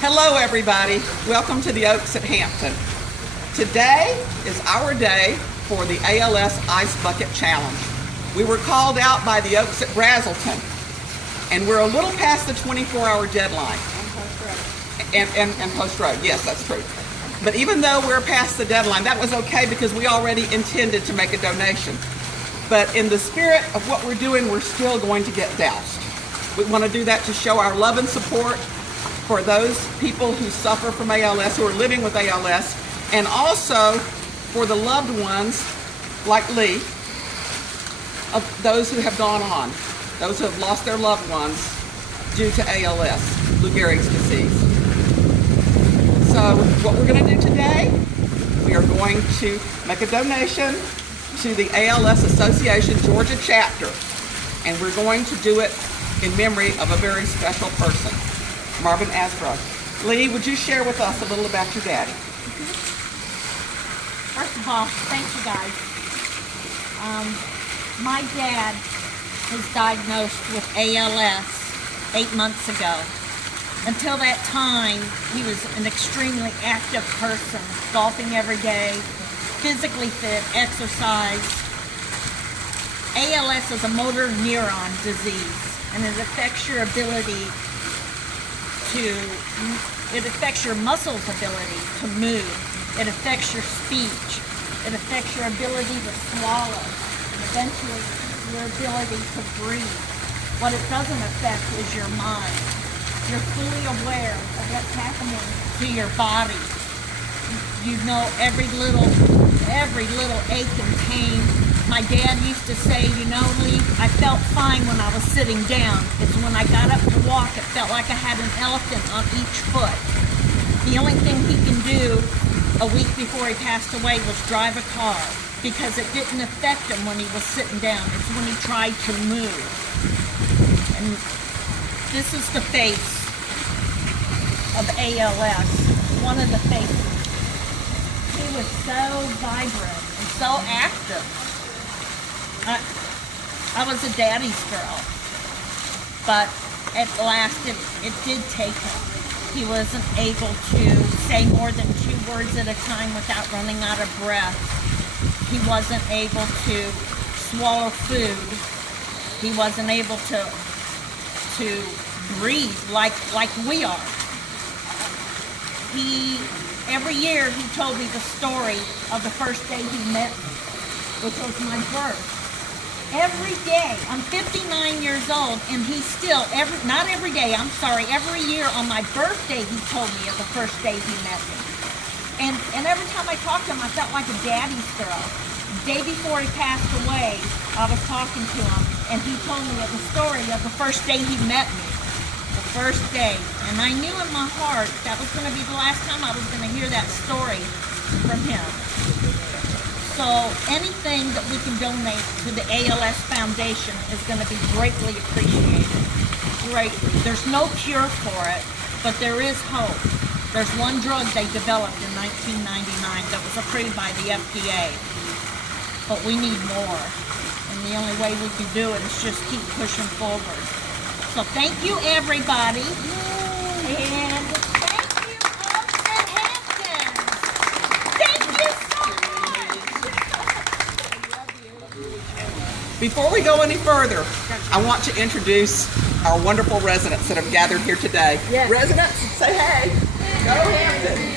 Hello everybody, welcome to the Oaks at Hampton. Today is our day for the ALS Ice Bucket Challenge. We were called out by the Oaks at Brazelton, and we're a little past the 24-hour deadline. And Post Road, yes, that's true. But even though we're past the deadline, that was okay because we already intended to make a donation. But in the spirit of what we're doing, we're still going to get doused. We want to do that to show our love and support for those people who suffer from ALS, who are living with ALS, and also for the loved ones, like Lee, of those who have gone on, those who have lost their loved ones due to ALS, Lou Gehrig's disease. So what we're going to do today, we are going to make a donation to the ALS Association Georgia chapter, and we're going to do it in memory of a very special person, Marvin Asbro. Lee, would you share with us a little about your daddy? First of all, thank you guys. My dad was diagnosed with ALS 8 months ago. Until that time, he was an extremely active person, golfing every day, physically fit, exercise. ALS is a motor neuron disease, and it affects your ability it affects your muscles' ability to move. It affects your speech. It affects your ability to swallow, and eventually your ability to breathe. What it doesn't affect is your mind. You're fully aware of what's happening to your body. You know every little ache and pain. My dad used to say, you know, Lee, I felt fine when I was sitting down. It's when I got up to walk, it felt like I had an elephant on each foot. The only thing he can do a week before he passed away was drive a car, because it didn't affect him when he was sitting down. It's when he tried to move. And this is the face of ALS, one of the faces. He was so vibrant and so active. I was a daddy's girl, but at last it did take him. He wasn't able to say more than 2 words at a time without running out of breath. He wasn't able to swallow food. He wasn't able to breathe like we are. Every year he told me the story of the first day he met me, which was my birth. Every day, I'm 59 years old, and he still, not every day, I'm sorry, every year on my birthday he told me of the first day he met me. And every time I talked to him, I felt like a daddy's girl. The day before he passed away, I was talking to him, and he told me of the story of the first day he met me. The first day. And I knew in my heart that was going to be the last time I was going to hear that story from him. So anything that we can donate to the ALS Foundation is going to be greatly appreciated. Greatly. There's no cure for it, but there is hope. There's one drug they developed in 1999 that was approved by the FDA, but we need more. And the only way we can do it is just keep pushing forward. So thank you, everybody. And thank you, Oaks at Hampton. Thank you so much. Before we go any further, I want to introduce our wonderful residents that have gathered here today. Yes. Residents, say hey. Go Hampton.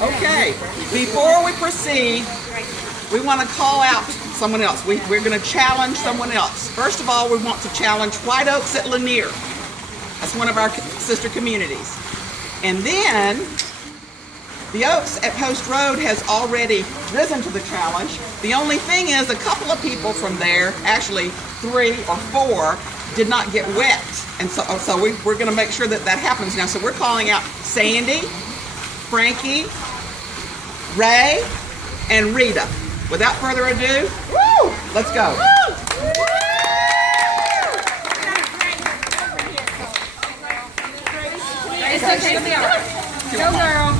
Okay, before we proceed, we want to call out someone else. We're going to challenge someone else. First of all, we want to challenge White Oaks at Lanier. That's one of our sister communities. And then, the Oaks at Post Road has already risen to the challenge. The only thing is a couple of people from there, actually 3 or 4, did not get wet. And so we're going to make sure that that happens now. So we're calling out Sandy, Frankie, Ray, and Rita. Without further ado, woo, let's go. Go girl.